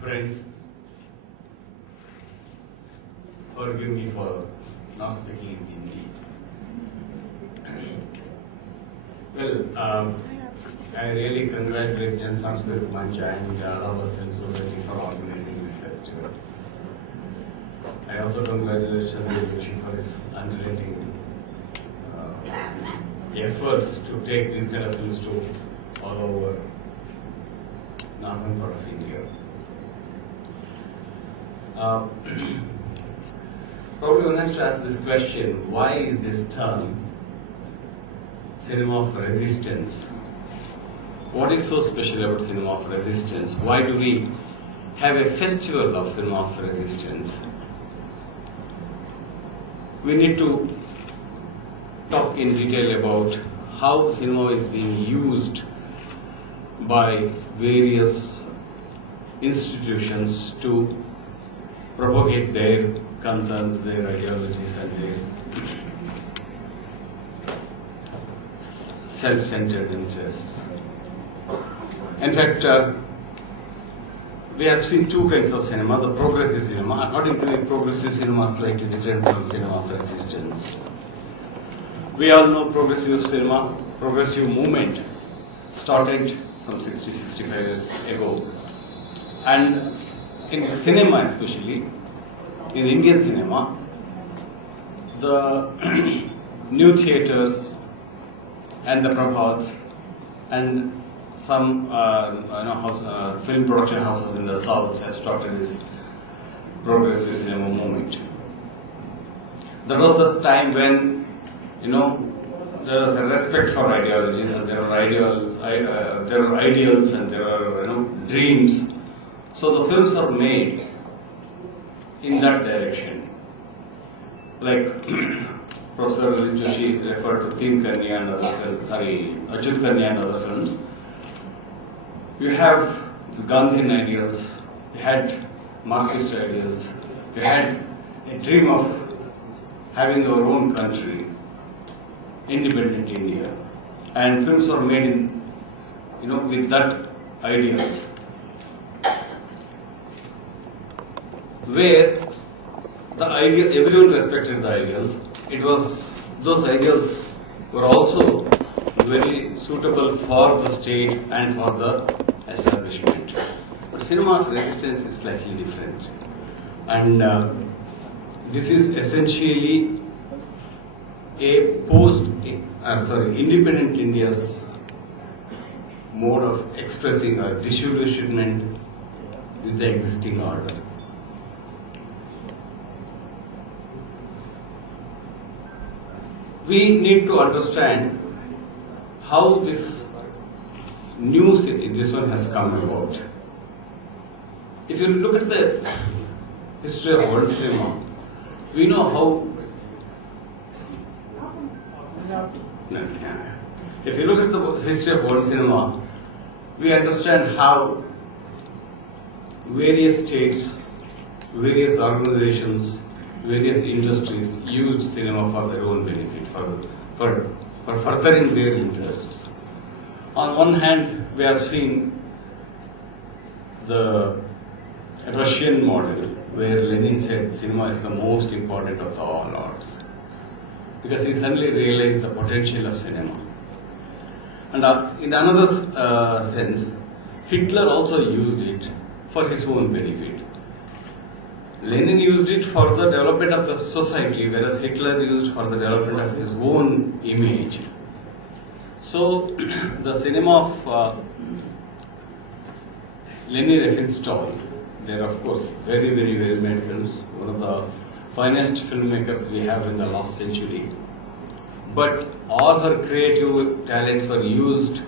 Friends, forgive me for not speaking in Hindi. Well, I really congratulate Jan Sanskrit Manch and Allahabad Film Society for organizing this festival. I also congratulate Girish for his unrelenting efforts to take these kind of films to all over northern part of India. Probably one has to ask this question: why is this term cinema of resistance? What is so special about cinema of resistance? Why do we have a festival of cinema of resistance? We need to talk in detail about how cinema is being used by various institutions to propagate their concerns, their ideologies and their self-centered interests. In fact, we have seen two kinds of cinema. The progressive cinema, according to me, progressive cinema is slightly different from cinema of resistance. We all know progressive cinema, progressive movement started some 60-65 years ago. And in cinema especially, in Indian cinema, the new theatres and the Prabhats and some film production houses in the south have started this progressive cinema movement. There was a time when, there was a respect for ideologies, and there are ideals and there are dreams. So the films are made in that direction. Like Professor Joshi referred to Teen Kanya and other films, Ajut Kanya and other films. You have the Gandhian ideals, you had Marxist ideals, you had a dream of having our own country, independent India, and films are made in, with that ideals. Where the ideal, everyone respected the ideals. Those ideals were also very suitable for the state and for the establishment. But cinema of resistance is slightly different. And this is essentially a independent India's mode of expressing a disillusionment with the existing order. We need to understand how this one has come about. If you look at the history of world cinema, we know how. If you look at the history of world cinema, we understand how various states, various organizations, various industries used cinema for their own benefit, for furthering their interests. On one hand, we have seen the Russian model, where Lenin said cinema is the most important of all arts, because he suddenly realized the potential of cinema. And in another sense, Hitler also used it for his own benefit. Lenin used it for the development of the society, whereas Hitler used for the development of his own image. So, the cinema of Leni Riefenstahl, they are of course very, very well-made films, one of the finest filmmakers we have in the last century. But all her creative talents were used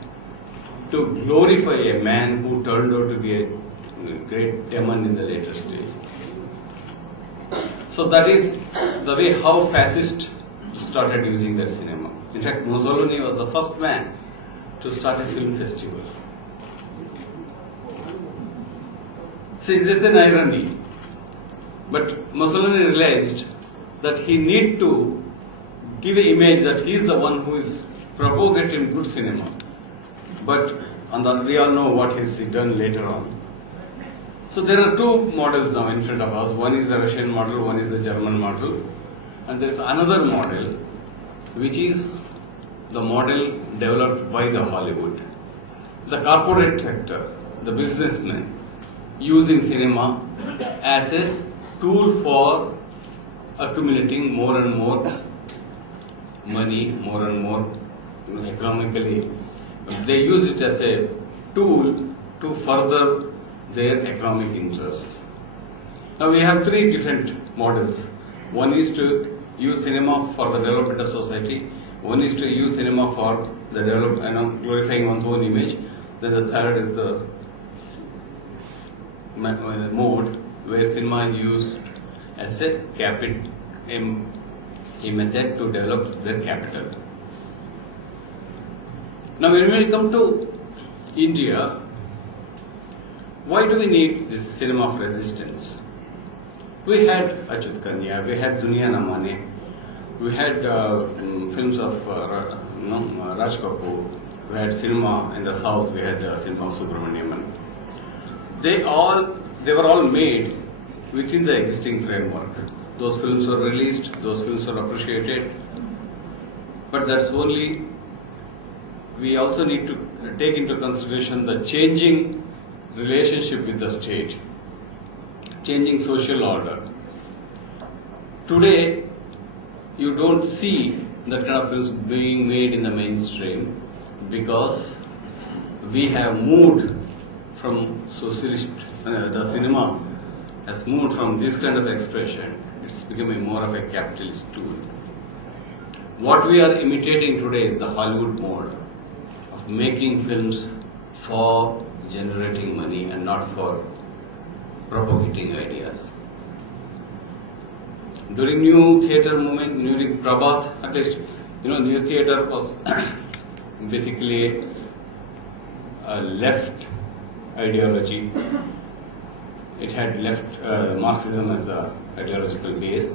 to glorify a man who turned out to be a great demon in the later stage. So that is the way how fascists started using that cinema. In fact, Mussolini was the first man to start a film festival. See, this is an irony. But Mussolini realized that he need to give an image that he is the one who is propagating good cinema. But we all know what he's done later on. So there are two models now in front of us. One is the Russian model, one is the German model. And there is another model which is the model developed by the Hollywood. The corporate sector, the businessmen, using cinema as a tool for accumulating more and more money, more and more economically. They use it as a tool to further their economic interests. Now we have three different models. One is to use cinema for the development of society. One is to use cinema for the glorifying one's own image. Then the third is the mode where cinema is used as a method to develop their capital. Now when we come to India, why do we need this cinema of resistance? We had Achyut Kanya, we had Duniya Na Mane, we had films of Raj Kapoor, we had cinema in the south, we had cinema of Subramaniam. They were all made within the existing framework. Those films were released, those films were appreciated, but that's only, we also need to take into consideration the changing relationship with the state, changing social order. Today, you don't see that kind of films being made in the mainstream because we have moved from socialist, the cinema has moved from this kind of expression, it's becoming more of a capitalist tool. What we are imitating today is the Hollywood mode of making films for generating money and not for propagating ideas. During New Theatre movement, during Prabhat, at least, New Theatre was basically a left ideology. It had left Marxism as the ideological base.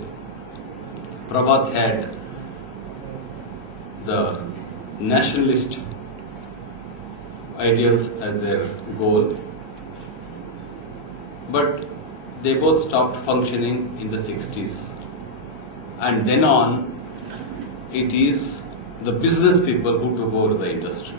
Prabhat had the nationalist ideals as their goal, but they both stopped functioning in the 60s, and then on it is the business people who took over the industry.